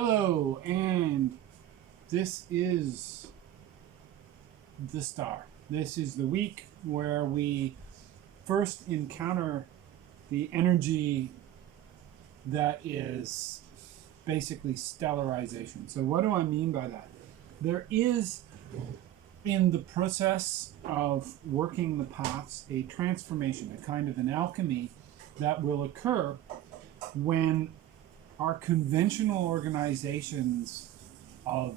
Hello, and this is the star. This is the week where we first encounter the energy that is basically stellarization. So what do I mean by that? There is, in the process of working the paths, a transformation, a kind of an alchemy that will occur when our conventional organizations of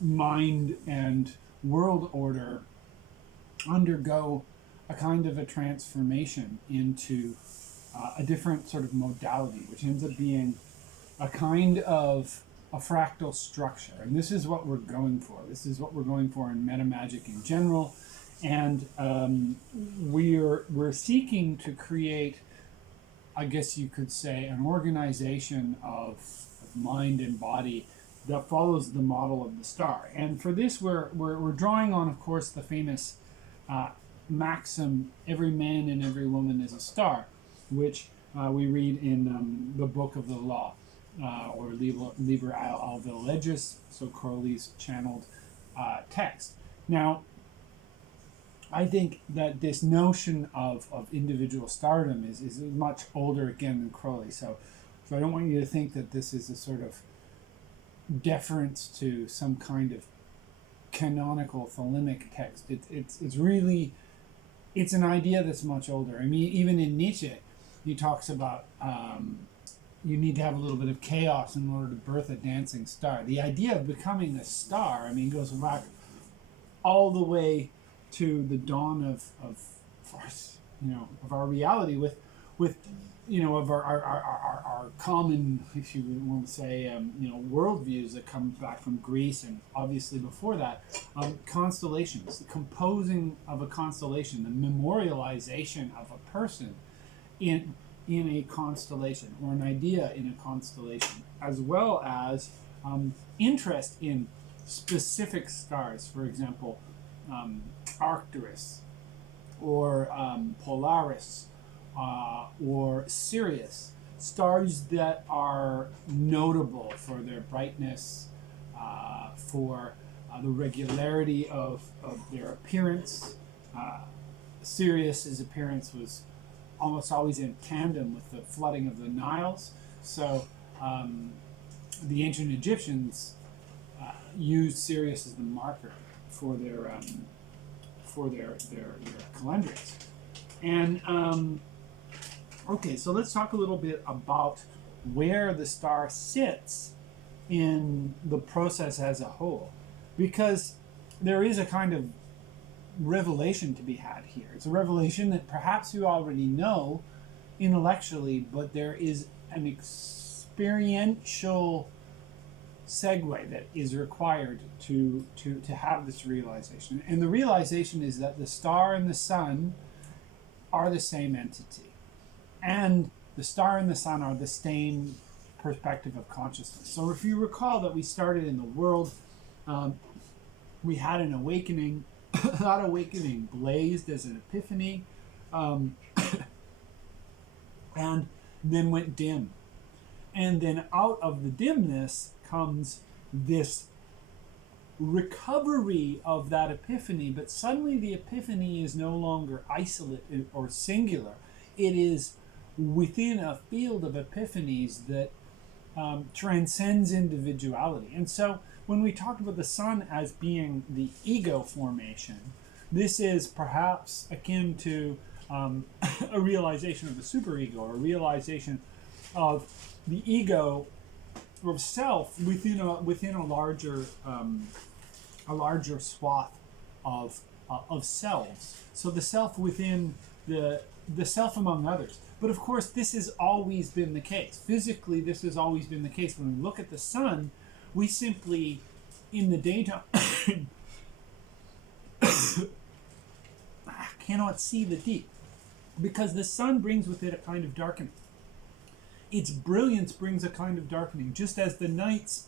mind and world order undergo a kind of a transformation into a different sort of modality, which ends up being a kind of a fractal structure. And this is what we're going for. This is what we're going for in meta magic in general. And we're seeking to create, I guess you could say, an organization of mind and body that follows the model of the star. And for this, we're drawing on, of course, the famous maxim, every man and every woman is a star, which we read in the Book of the Law, or Liber Alvel Legis, so Crowley's channeled text. Now, I think that this notion of individual stardom is much older again than Crowley. So I don't want you to think that this is a sort of deference to some kind of canonical thelemic text. It's really, it's an idea that's much older. I mean, even in Nietzsche, he talks about you need to have a little bit of chaos in order to birth a dancing star. The idea of becoming a star, I mean, goes back all the way to the dawn of our reality with of our common, if you want to say, worldviews that come back from Greece, and obviously before that, constellations, the composing of a constellation, the memorialization of a person in a constellation, or an idea in a constellation, as well as interest in specific stars. For example, Arcturus, or Polaris, or Sirius, stars that are notable for their brightness, for the regularity of their appearance. Sirius's appearance was almost always in tandem with the flooding of the Niles. So the ancient Egyptians used Sirius as the marker for their calendars. And okay, so let's talk a little bit about where the star sits in the process as a whole, because there is a kind of revelation to be had here. It's a revelation that perhaps you already know intellectually, but there is an experiential segue that is required to have this realization. And the realization is that the star and the sun are the same entity, and the star and the sun are the same perspective of consciousness. So if you recall that we started in the world, we had an awakening. That awakening blazed as an epiphany, and then went dim. And then out of the dimness comes this recovery of that epiphany, but suddenly the epiphany is no longer isolate or singular. It is within a field of epiphanies that transcends individuality. And so when we talk about the sun as being the ego formation, this is perhaps akin to a realization of the superego, or a realization of the ego of self within a larger swath of selves. So the self within the self among others. But of course, this has always been the case. Physically, this has always been the case. When we look at the sun, we simply, in the daytime, cannot see the deep, because the sun brings with it a kind of darkening. Its brilliance brings a kind of darkening, just as the night's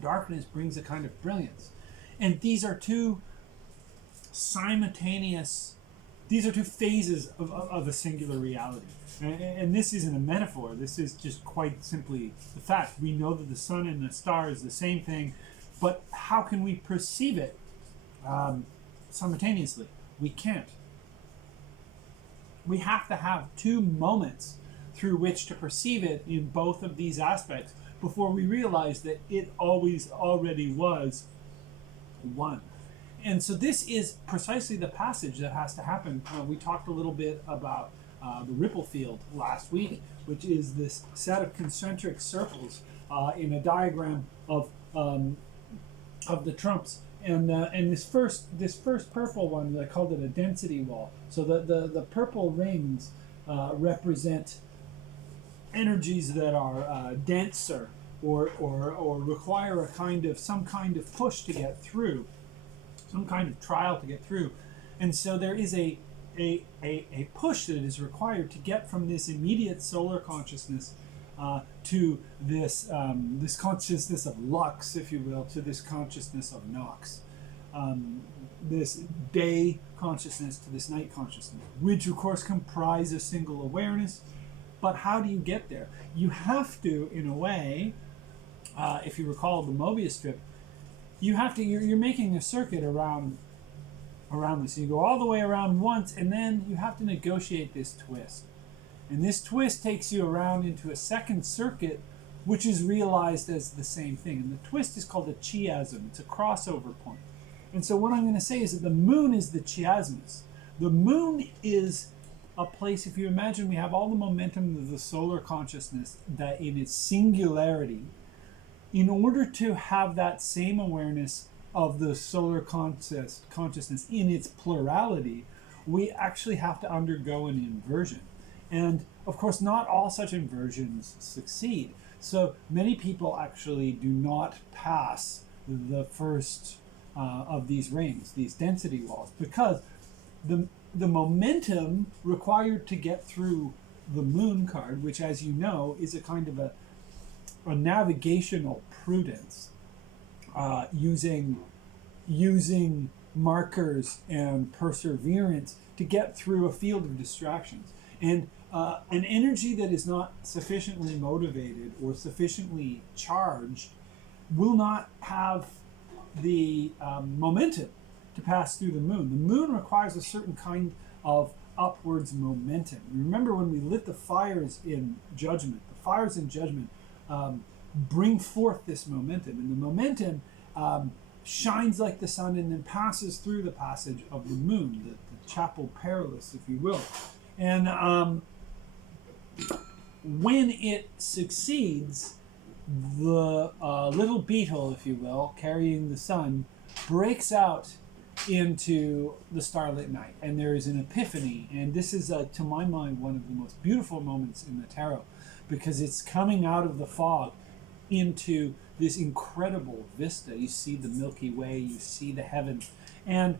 darkness brings a kind of brilliance. And these are two simultaneous These are two phases of a singular reality. And this isn't a metaphor. This is just quite simply the fact. We know that the sun and the star is the same thing, but how can we perceive it simultaneously? We can't. We have to have two moments through which to perceive it in both of these aspects before we realize that it always already was one. And so this is precisely the passage that has to happen. We talked a little bit about the ripple field last week, which is this set of concentric circles in a diagram of the trumps. And this first purple one, I called it a density wall. So the purple rings represent energies that are denser or require some kind of push to get through, some kind of trial to get through. And so there is a push that is required to get from this immediate solar consciousness to this consciousness of lux, if you will, to this consciousness of nox. This day consciousness to this night consciousness, which of course comprise a single awareness. But how do you get there? You have to, in a way, if you recall the Mobius strip, you're making a circuit around this. You go all the way around once, and then you have to negotiate this twist. And this twist takes you around into a second circuit, which is realized as the same thing. And the twist is called a chiasm. It's a crossover point. And so what I'm going to say is that the moon is the chiasmus. The moon is a place, if you imagine we have all the momentum of the solar consciousness that in its singularity, in order to have that same awareness of the solar consciousness in its plurality, we actually have to undergo an inversion. And of course, not all such inversions succeed. So many people actually do not pass the first of these rings, these density walls, because the momentum required to get through the moon card, which, as you know, is a kind of a navigational prudence, using markers and perseverance to get through a field of distractions. And an energy that is not sufficiently motivated or sufficiently charged will not have the momentum to pass through the moon. The moon requires a certain kind of upwards momentum. Remember when we lit the fires in judgment, bring forth this momentum. And the momentum shines like the sun and then passes through the passage of the moon, the chapel perilous, if you will. And when it succeeds, the little beetle, if you will, carrying the sun, breaks out into the starlit night. And there is an epiphany. And this is, to my mind, one of the most beautiful moments in the tarot, because it's coming out of the fog into this incredible vista. You see the Milky Way, you see the heavens. And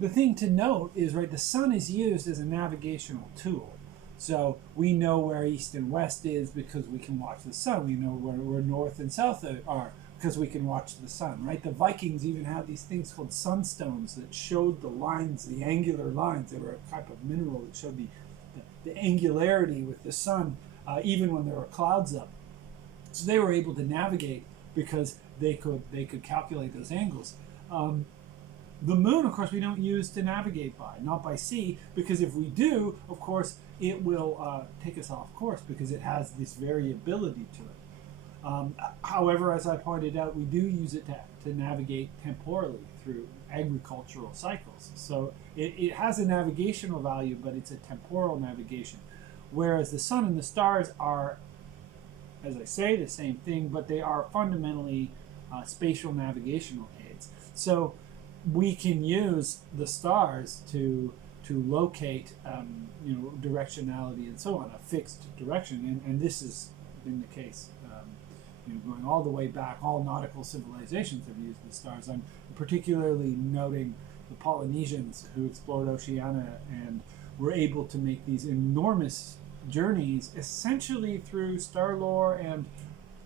the thing to note is, right, the sun is used as a navigational tool. So we know where east and west is because we can watch the sun. We know where north and south are because we can watch the sun, right? The Vikings even had these things called sunstones that showed the lines, the angular lines. They were a type of mineral that showed the angularity with the sun, even when there were clouds up. So they were able to navigate because they could calculate those angles. The moon, of course, we don't use to navigate by, not by sea, because if we do, of course, it will take us off course because it has this variability to it. However, as I pointed out, we do use it to navigate temporally through agricultural cycles. So it has a navigational value, but it's a temporal navigation. Whereas the sun and the stars are, as I say, the same thing, but they are fundamentally spatial navigational aids. So we can use the stars to locate directionality and so on, a fixed direction, and this has been the case going all the way back. All nautical civilizations have used the stars. I'm particularly noting the Polynesians who explored Oceania and were able to make these enormous journeys essentially through star lore and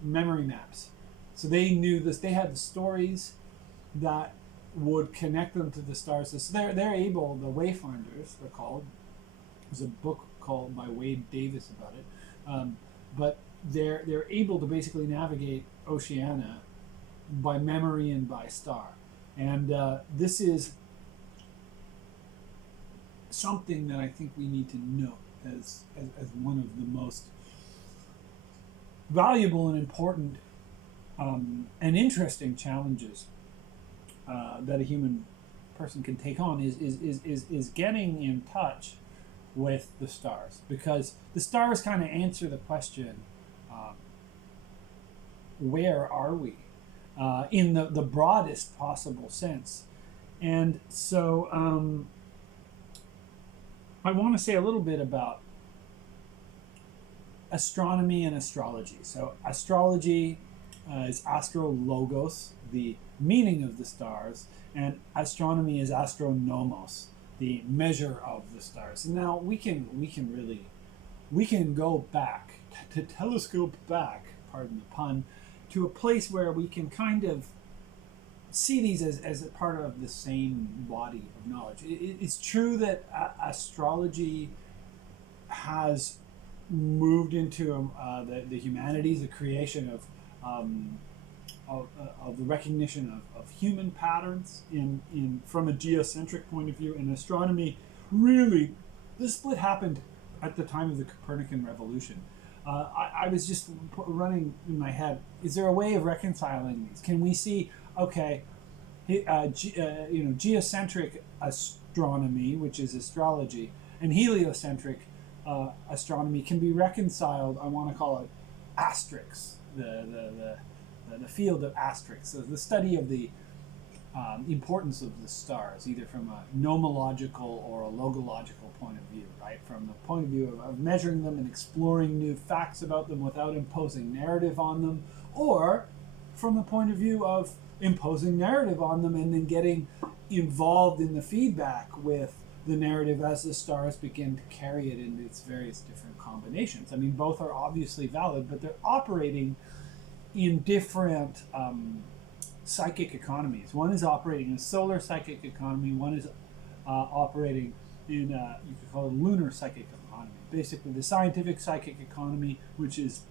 memory maps. So they knew this, they had the stories that would connect them to the stars. So they're able, the wayfinders, they're called. There's a book called by Wade Davis about it. But they're able to basically navigate Oceania by memory and by star. And this is something that I think we need to note as one of the most valuable and important and interesting challenges that a human person can take on is getting in touch with the stars, because the stars kind of answer the question, where are we, in the broadest possible sense. And so I want to say a little bit about astronomy and astrology. So astrology is astrologos, the meaning of the stars, and astronomy is astronomos, the measure of the stars. And now we can go back to telescope back, pardon the pun, to a place where we can kind of see these as a part of the same body of knowledge. It's true that astrology has moved into the humanities, the creation of the recognition of human patterns from a geocentric point of view. In astronomy, really, the split happened at the time of the Copernican revolution. I was just running in my head, is there a way of reconciling these? Can we see, okay, geocentric astronomy, which is astrology, and heliocentric astronomy can be reconciled? I want to call it asterisks, the field of asterisks, so the study of the importance of the stars, either from a nomological or a logological point of view, right? From the point of view of measuring them and exploring new facts about them without imposing narrative on them, or from the point of view of imposing narrative on them and then getting involved in the feedback with the narrative as the stars begin to carry it into its various different combinations. I mean, both are obviously valid, but they're operating in different psychic economies. One is operating in a solar psychic economy. One is operating in you could call it a lunar psychic economy. Basically, the scientific psychic economy, which is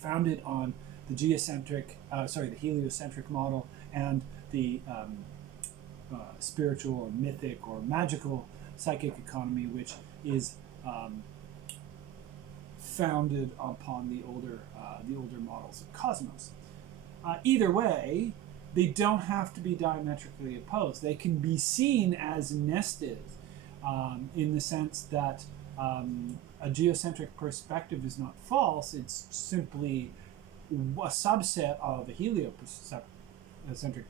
founded on the the heliocentric model, and the spiritual or mythic or magical psychic economy, which is founded upon the older models of cosmos. Either way, they don't have to be diametrically opposed. They can be seen as nested, in the sense that a geocentric perspective is not false. It's simply a subset of a heliocentric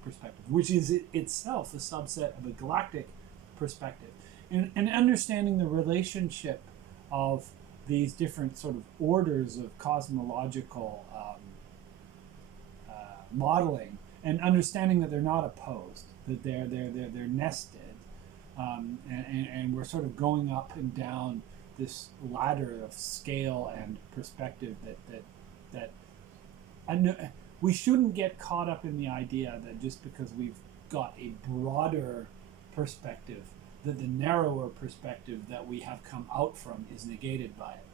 perspective, which is itself a subset of a galactic perspective. And understanding the relationship of these different sort of orders of cosmological modeling, and understanding that they're not opposed, that they're nested, and we're sort of going up and down this ladder of scale and perspective that we shouldn't get caught up in the idea that just because we've got a broader perspective, that the narrower perspective that we have come out from is negated by it.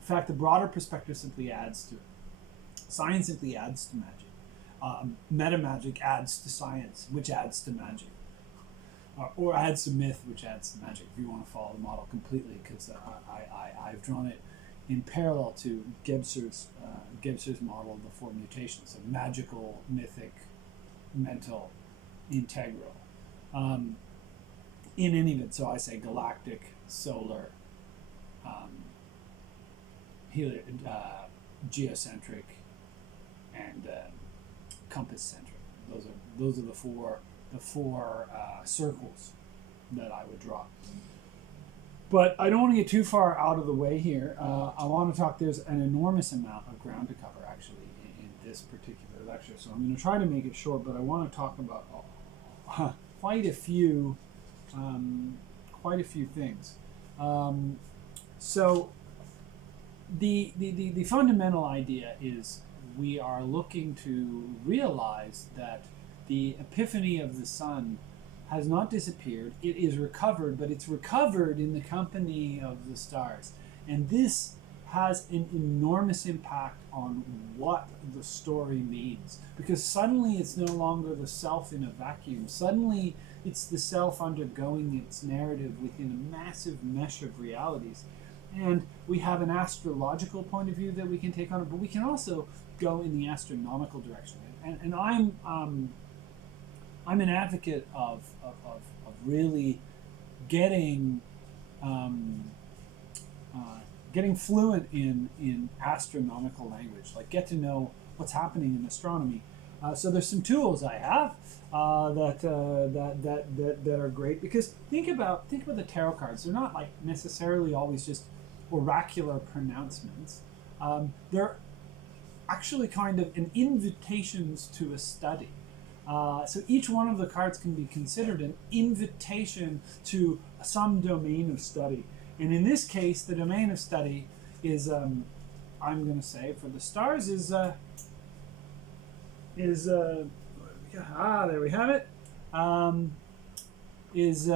In fact, the broader perspective simply adds to it. Science simply adds to magic. Meta-magic adds to science, which adds to magic. Or adds to myth, which adds to magic, if you want to follow the model completely, because I've drawn it in parallel to Gebser's model of the four mutations, so magical, mythic, mental, integral. In any of it, so I say galactic, solar, geocentric, and compass centric. Those are the four circles that I would draw. But I don't want to get too far out of the way here. I want to talk. There's an enormous amount of ground to cover actually in this particular lecture, so I'm going to try to make it short. But I want to talk about quite a few things. So the fundamental idea is we are looking to realize that the epiphany of the sun has not disappeared. It is recovered, but it's recovered in the company of the stars. And this has an enormous impact on what the story means. Because suddenly it's no longer the self in a vacuum. Suddenly it's the self undergoing its narrative within a massive mesh of realities. And we have an astrological point of view that we can take on it, but we can also go in the astronomical direction. And I'm an advocate of really getting getting fluent in astronomical language, like get to know what's happening in astronomy. So there's some tools I have that are great, because think about the tarot cards. They're not like necessarily always just oracular pronouncements. They're actually kind of an invitations to a study. So each one of the cards can be considered an invitation to some domain of study. And in this case, the domain of study is, I'm going to say, for the stars there we have it, is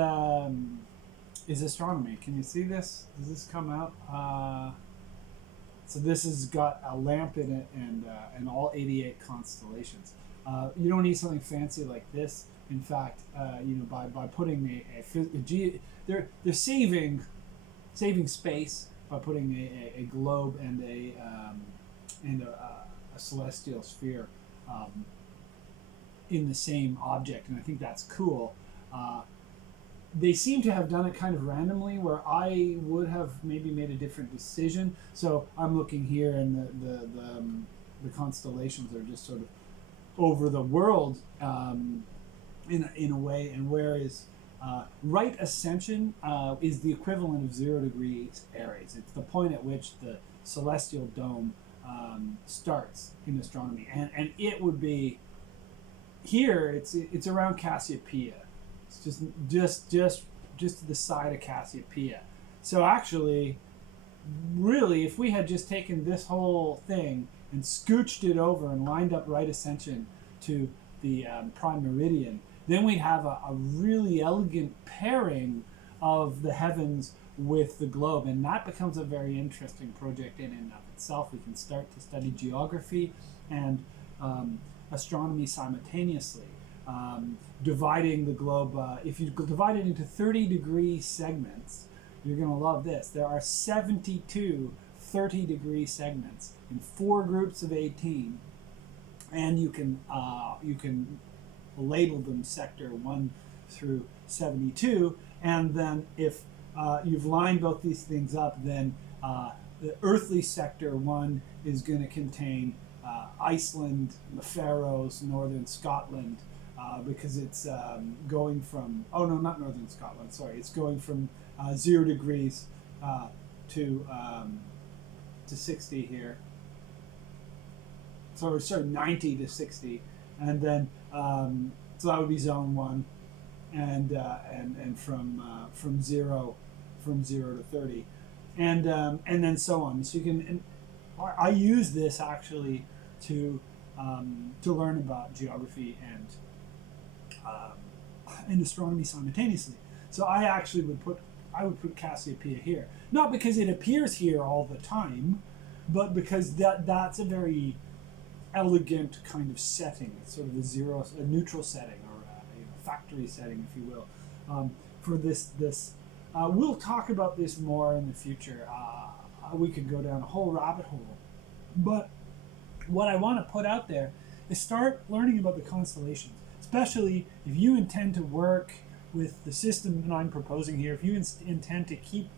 astronomy. Can you see this? Does this come out? So this has got a lamp in it and all 88 constellations. You don't need something fancy like this. In fact, by putting they're saving space by putting a globe and a celestial sphere in the same object, and I think that's cool. They seem to have done it kind of randomly, where I would have maybe made a different decision. So I'm looking here, and the constellations are just sort of over the world in a way, and whereas right ascension is the equivalent of 0 degrees Aries. It's the point at which the celestial dome starts in astronomy, and it would be here. It's around Cassiopeia. It's just to the side of Cassiopeia. So actually, really, if we had just taken this whole thing and scooched it over and lined up right ascension to the prime meridian, then we'd have a really elegant pairing of the heavens with the globe, and that becomes a very interesting project in and of itself. We can start to study geography and astronomy simultaneously. Dividing the globe, if you divide it into 30-degree segments, you're going to love this. There are 72 30-degree segments in 4 groups of 18, and you can label them sector 1 through 72, and then if you've lined both these things up, then the earthly sector 1 is going to contain Iceland, the Faroes, northern Scotland, because it's going from, oh no, not northern Scotland, sorry, it's going from 0 degrees to 60 here. So sorry, 90 to 60, and then so that would be zone 1, and from zero to 30, and then so on. So you can. And I use this actually to learn about geography and astronomy simultaneously. So I actually would put Cassiopeia here, not because it appears here all the time, but because that's a very elegant kind of setting. It's sort of a neutral setting, or a factory setting, if you will, for this. We'll talk about this more in the future. We could go down a whole rabbit hole, but what I want to put out there is start learning about the constellations, especially if you intend to work with the system that I'm proposing here. If you intend to keep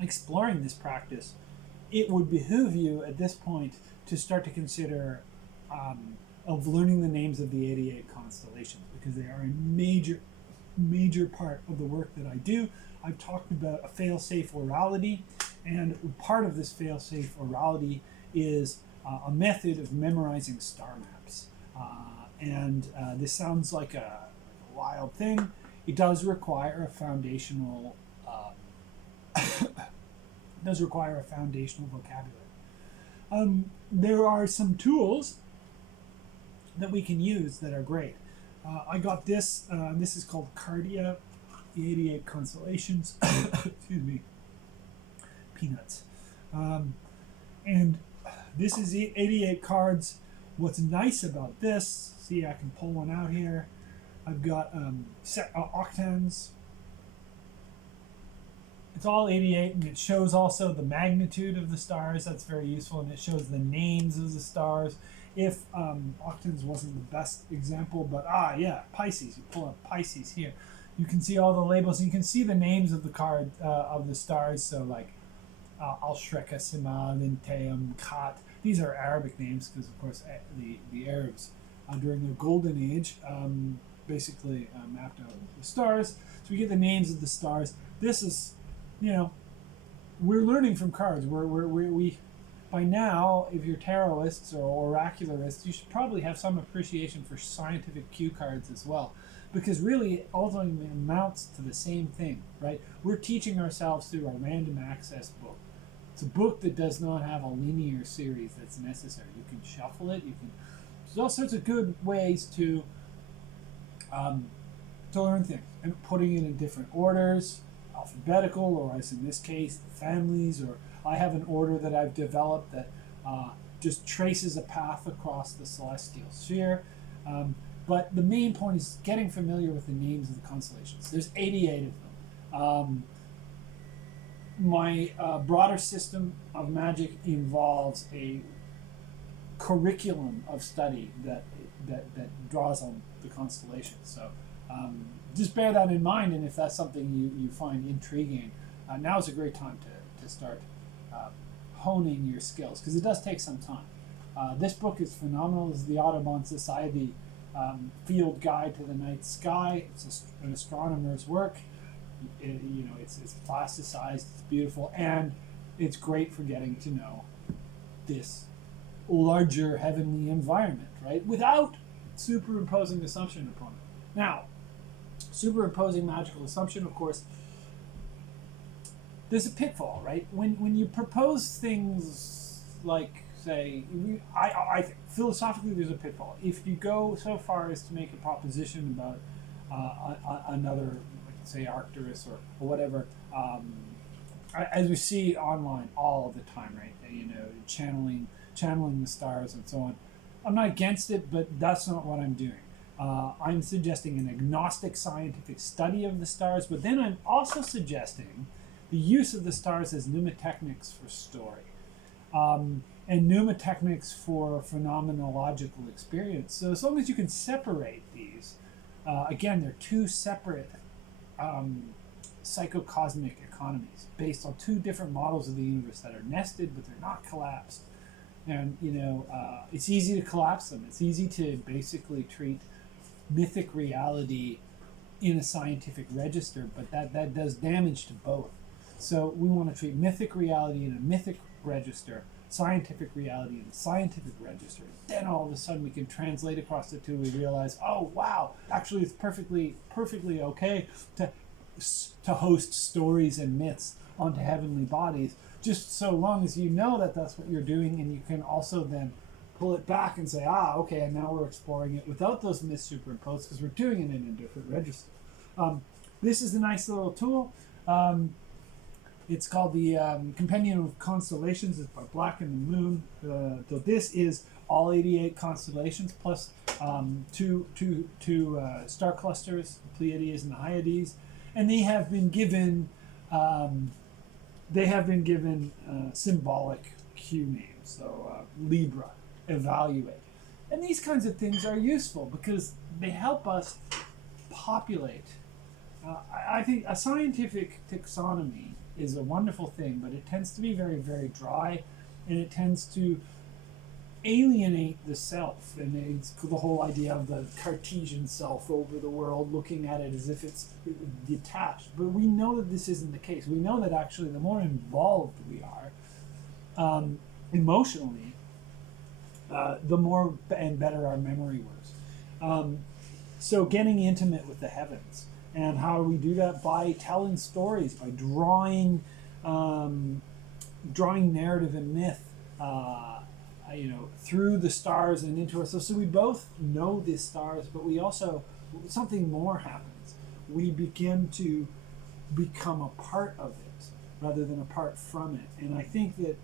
exploring this practice, it would behoove you at this point to start to consider of learning the names of the 88 constellations, because they are a major part of the work that I do. I've talked about a fail-safe orality, and part of this fail-safe orality is a method of memorizing star maps. This sounds like a wild thing. It does require a foundational vocabulary. There are some tools that we can use that are great. I got this. This is called Cardia, the 88 Constellations. Excuse me. Peanuts. And this is the 88 cards. What's nice about this, see, I can pull one out here. I've got octans. It's all 88, and it shows also the magnitude of the stars. That's very useful, and it shows the names of the stars. If octans wasn't the best example, but yeah, Pisces. You pull up Pisces here. You can see all the labels. You can see the names of the card of the stars. So like Al-Shreka, Simal, Inteum, Khat. These are Arabic names because, of course, the Arabs during the Golden Age basically mapped out the stars. So we get the names of the stars. This is, we're learning from cards. We by now, if you're tarotists or oracularists, you should probably have some appreciation for scientific cue cards as well, because really it ultimately amounts to the same thing, right? We're teaching ourselves through a random access book. It's a book that does not have a linear series that's necessary. You can shuffle it. There's all sorts of good ways to learn things, and putting it in different orders, alphabetical, or as in this case, families, or I have an order that I've developed that just traces a path across the celestial sphere. But the main point is getting familiar with the names of the constellations. There's 88 of them. My broader system of magic involves a curriculum of study that draws on the constellations. So just bear that in mind, and if that's something you find intriguing, now is a great time to start honing your skills, because it does take some time. This book is phenomenal. This is the Audubon Society Field Guide to the Night Sky. It's an astronomer's work. It's plasticized, it's beautiful, and it's great for getting to know this larger heavenly environment, right? Without superimposing assumption upon it. Now, superimposing magical assumption, of course, there's a pitfall, right? When you propose things like, say, I think philosophically there's a pitfall. If you go so far as to make a proposition about another, say, Arcturus or whatever, as we see online all the time, right? Channeling the stars and so on. I'm not against it, but that's not what I'm doing. I'm suggesting an agnostic scientific study of the stars, but then I'm also suggesting the use of the stars as mnemotechnics for story, and mnemotechnics for phenomenological experience. So as long as you can separate these, again, they're two separate psychocosmic economies based on two different models of the universe that are nested, but they're not collapsed. And, it's easy to collapse them. It's easy to basically treat mythic reality in a scientific register, but that does damage to both. So we want to treat mythic reality in a mythic register, scientific reality in a scientific register. Then all of a sudden we can translate across the two. We realize, oh wow, actually it's perfectly okay to host stories and myths onto heavenly bodies, just so long as you know that that's what you're doing, and you can also then pull it back and say, okay, and now we're exploring it without those myths superimposed, because we're doing it in a different register. This is a nice little tool. It's called the Compendium of Constellations. It's by Black and the Moon. So this is all 88 constellations plus two star clusters, the Pleiades and the Hyades, and they have been given symbolic cue names. So Libra, evaluate, and these kinds of things are useful because they help us populate. I think a scientific taxonomy is a wonderful thing, but it tends to be very, very dry, and it tends to alienate the self, and it's the whole idea of the Cartesian self over the world, looking at it as if it's detached. But we know that this isn't the case. We know that actually the more involved we are emotionally, the more and better our memory works. So getting intimate with the heavens. And how do we do that? By telling stories, by drawing narrative and myth. through the stars and into us. So we both know the stars, but we also, something more happens. We begin to become a part of it rather than apart from it. And I think that,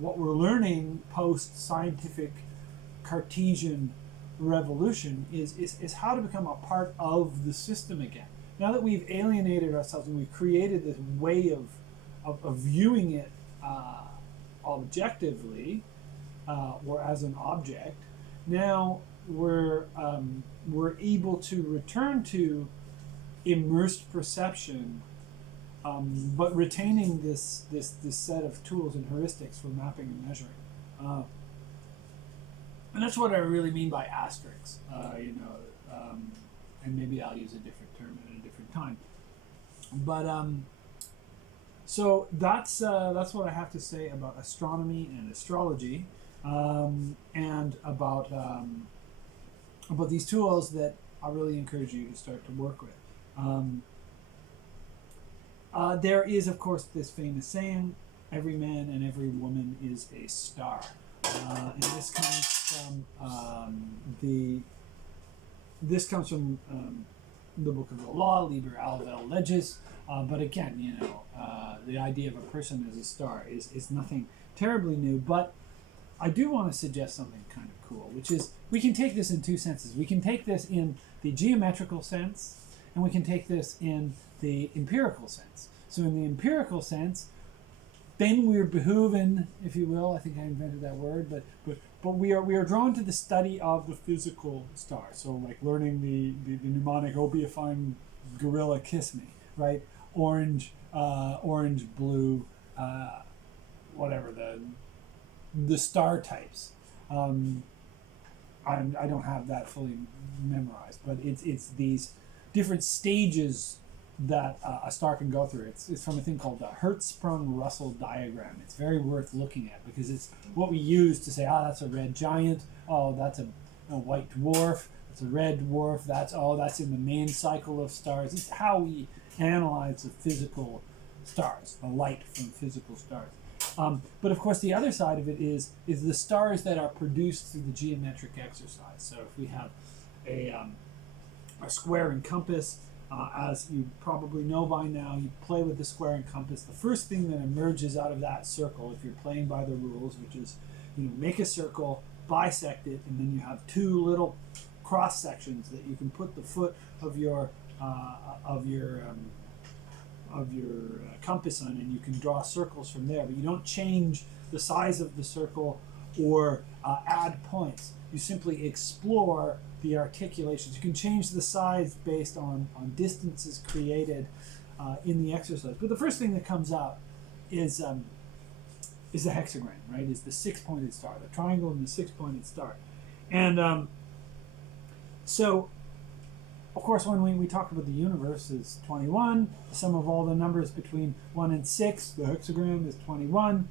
what we're learning post-scientific Cartesian revolution is how to become a part of the system again. Now that we've alienated ourselves and we've created this way of viewing it objectively or as an object, now we're able to return to immersed perception, but retaining this set of tools and heuristics for mapping and measuring. And that's what I really mean by asterisks, and maybe I'll use a different term at a different time. But so that's what I have to say about astronomy and astrology, and about these tools that I really encourage you to start to work with. There is, of course, this famous saying, "Every man and every woman is a star," and this comes from the Book of the Law, Liber Alvel Legis. But again, the idea of a person as a star is nothing terribly new. But I do want to suggest something kind of cool, which is we can take this in two senses. We can take this in the geometrical sense, and we can take this in the empirical sense. So in the empirical sense, then we're behoven, if you will, I think I invented that word, but we are drawn to the study of the physical stars. So like learning the mnemonic Opiophine gorilla kiss me, right? Orange, blue, whatever the star types. I don't have that fully memorized, but it's these different stages that a star can go through. It's from a thing called the Hertzsprung-Russell diagram. It's very worth looking at because it's what we use to say, that's a red giant, that's a white dwarf, it's a red dwarf, that's in the main cycle of stars. It's how we analyze the physical stars, the light from physical stars. But of course the other side of it is the stars that are produced through the geometric exercise. So if we have a square and compass, as you probably know by now, you play with the square and compass. The first thing that emerges out of that circle, if you're playing by the rules, which is, make a circle, bisect it, and then you have two little cross sections that you can put the foot of your compass on, and you can draw circles from there. But you don't change the size of the circle or add points. You simply explore the articulations. You can change the size based on distances created in the exercise. But the first thing that comes out is the hexagram, right? Is the six-pointed star, the triangle and the six-pointed star. And so, of course, when we talk about the universe is 21, the sum of all the numbers between 1 and 6, the hexagram is 21.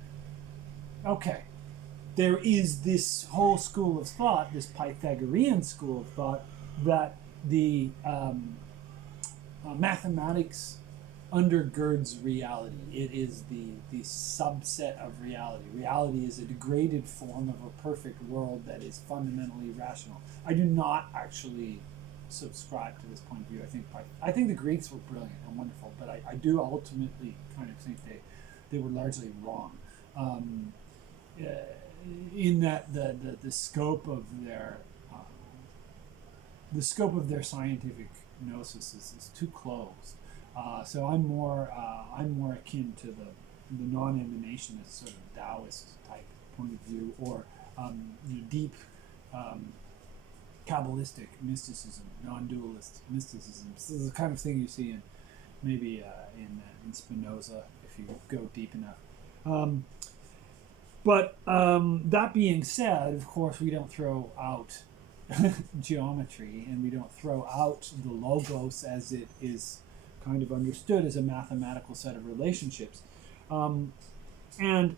Okay. There is this whole school of thought, this Pythagorean school of thought, that the mathematics undergirds reality. It is the subset of reality. Reality is a degraded form of a perfect world that is fundamentally rational. I do not actually subscribe to this point of view. I think the Greeks were brilliant and wonderful, but I do ultimately kind of think they were largely wrong. In that the scope of their scientific gnosis is too closed. So I'm more akin to the non-emanationist sort of Taoist type point of view, or deep Kabbalistic mysticism, non-dualist mysticism. So this is the kind of thing you see in maybe in Spinoza if you go deep enough. But that being said, of course, we don't throw out geometry, and we don't throw out the logos as it is kind of understood as a mathematical set of relationships. And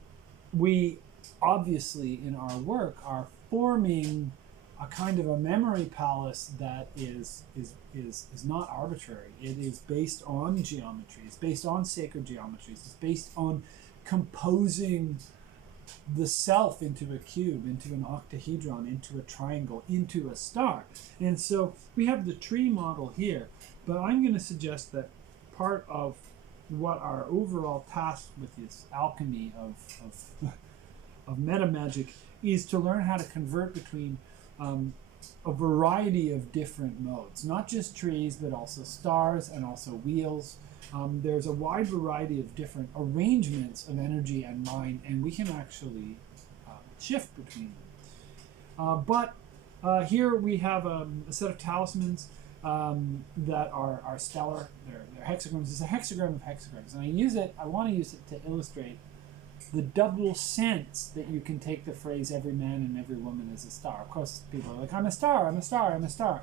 we obviously, in our work, are forming a kind of a memory palace that is not arbitrary. It is based on geometry. It's based on sacred geometries. It's based on composing the self into a cube, into an octahedron, into a triangle, into a star. And so we have the tree model here, but I'm going to suggest that part of what our overall task with this alchemy of meta magic is to learn how to convert between a variety of different modes, not just trees, but also stars and also wheels. There's a wide variety of different arrangements of energy and mind, and we can actually shift between them. But here we have a set of talismans that are stellar. They're hexagrams. It's a hexagram of hexagrams, and I want to use it to illustrate the double sense that you can take the phrase "every man and every woman is a star." Of course, people are like, "I'm a star, I'm a star, I'm a star."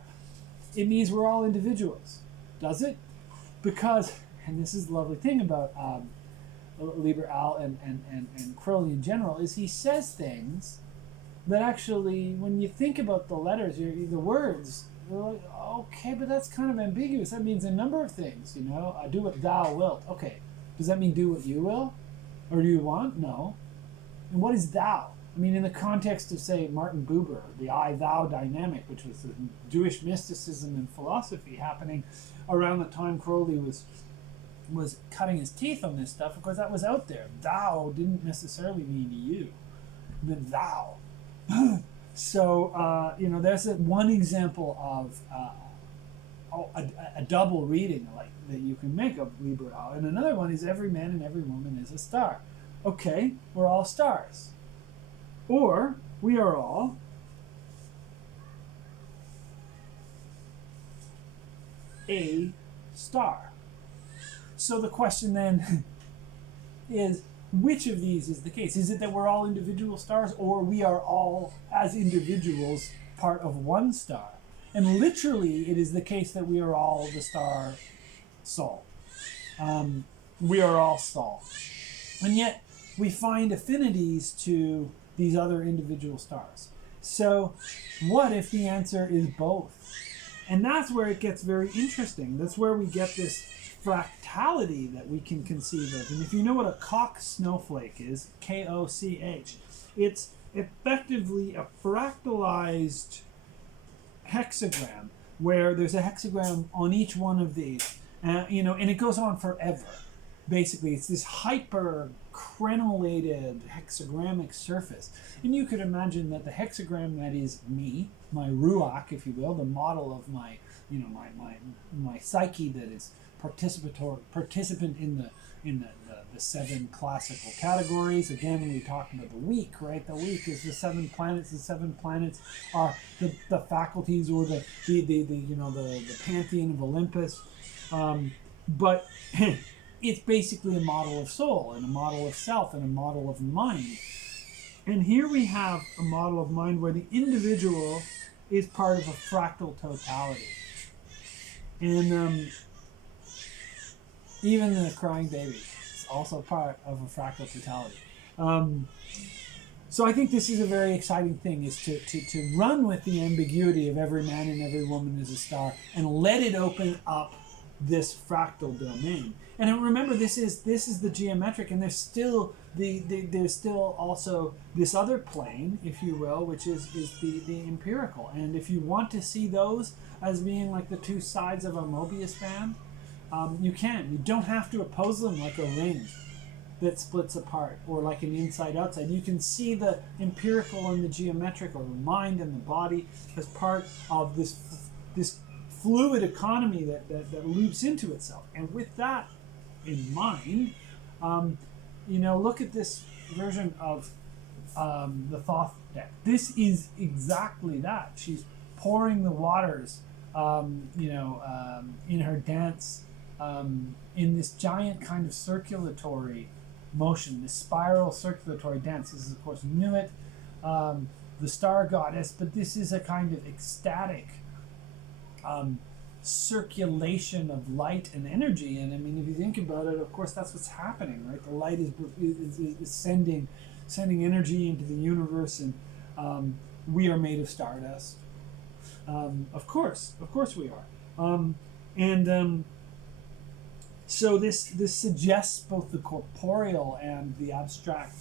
It means we're all individuals. Does it? Because, and this is the lovely thing about Liber Al and Crowley in general, is he says things that actually, when you think about the letters, the words, you're like, okay, but that's kind of ambiguous. That means a number of things, you know. Do what thou wilt. Okay, does that mean do what you will? Or do you want? No. And what is thou? I mean, in the context of, say, Martin Buber, the I-thou dynamic, which was the Jewish mysticism and philosophy happening around the time Crowley was cutting his teeth on this stuff, because that was out there. Thou didn't necessarily mean you, it meant thou. So, you know, there's one example of a double reading like that you can make of Liber Al, and another one is every man and every woman is a star. Okay, we're all stars, or we are all a star. So the question then is, which of these is the case? Is it that we're all individual stars, or we are all, as individuals, part of one star? And literally, it is the case that we are all the star Sol. We are all Sol. And yet, we find affinities to these other individual stars. So, what if the answer is both? And that's where it gets very interesting. That's where we get this fractality that we can conceive of. And if you know what a Koch snowflake is, K-O-C-H, it's effectively a fractalized hexagram where there's a hexagram on each one of these, you know, and it goes on forever. Basically, it's this hyper crenellated hexagramic surface, and you could imagine that the hexagram that is me, my ruach, if you will, the model of my, you know, my psyche that is participant in the seven classical categories. Again, we talked about the week, right? The week is the seven planets. The seven planets are the faculties, or the you know, the pantheon of Olympus. But it's basically a model of soul, and a model of self, and a model of mind. And here we have a model of mind where the individual is part of a fractal totality. And even the crying baby is also part of a fractal totality. So I think this is a very exciting thing, is to run with the ambiguity of every man and every woman is a star, and let it open up this fractal domain. And remember, this is the geometric, and there's still there's still also this other plane, if you will, which is the empirical. And if you want to see those as being like the two sides of a Mobius band, you can. You don't have to oppose them like a ring that splits apart, or like an inside-outside. You can see the empirical and the geometric, or the mind and the body, as part of this fluid economy that loops into itself. And with that in mind, you know, look at this version of the Thoth deck. This is exactly that. She's pouring the waters, you know, in her dance, in this giant kind of circulatory motion, this spiral circulatory dance. This is, of course, Nuit, the star goddess, but this is a kind of ecstatic circulation of light and energy. And I mean, if you think about it, of course, that's what's happening, right? The light is sending energy into the universe, and we are made of stardust. Of course we are. So this suggests both the corporeal and the abstract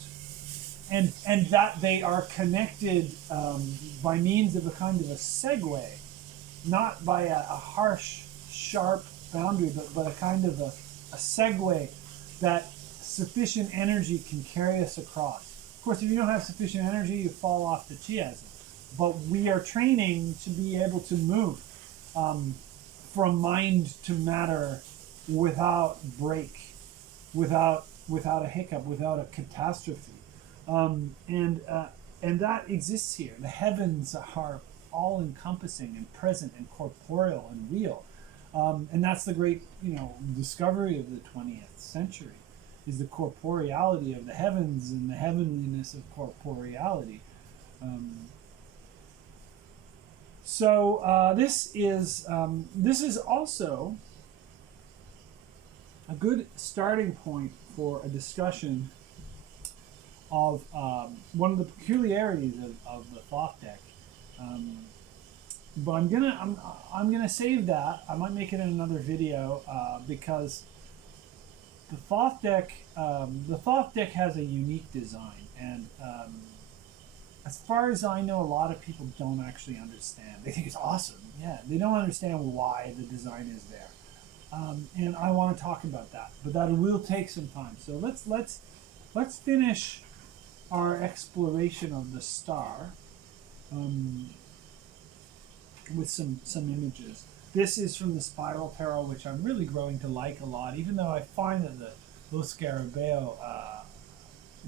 and that they are connected by means of a kind of a segue, not by a harsh, sharp boundary, but a kind of a segue that sufficient energy can carry us across. Of course, if you don't have sufficient energy, you fall off the chiasm. But we are training to be able to move from mind to matter without break, without a hiccup, without a catastrophe. And that exists here. The heavens are all-encompassing and present and corporeal and real. And that's the great, discovery of the 20th century, is the corporeality of the heavens and the heavenliness of corporeality. So this is also a good starting point for a discussion of one of the peculiarities of the Thoth deck. But I'm gonna save that. I might make it in another video because the Thoth deck has a unique design, and as far as I know, a lot of people don't actually understand. They think it's awesome. Yeah, they don't understand why the design is there, and I want to talk about that. But that will take some time. So let's finish our exploration of the star with some images. This is from the Spiral Tarot, which I'm really growing to like a lot, even though I find that the Los Scarabeo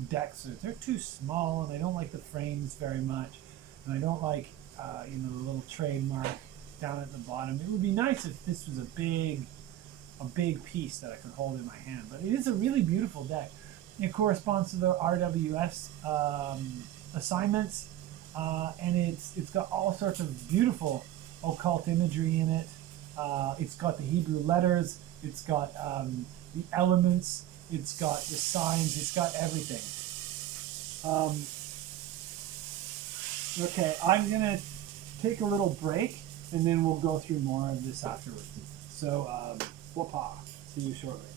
decks, they're too small, and I don't like the frames very much, and I don't like the little trademark down at the bottom. It would be nice if this was a big piece that I could hold in my hand, but it is a really beautiful deck. It corresponds to the RWS assignments, and it's got all sorts of beautiful occult imagery in it. It's got the Hebrew letters, it's got the elements, it's got the signs, it's got everything. Okay, I'm going to take a little break, and then we'll go through more of this afterwards. So, whoop-ha. See you shortly.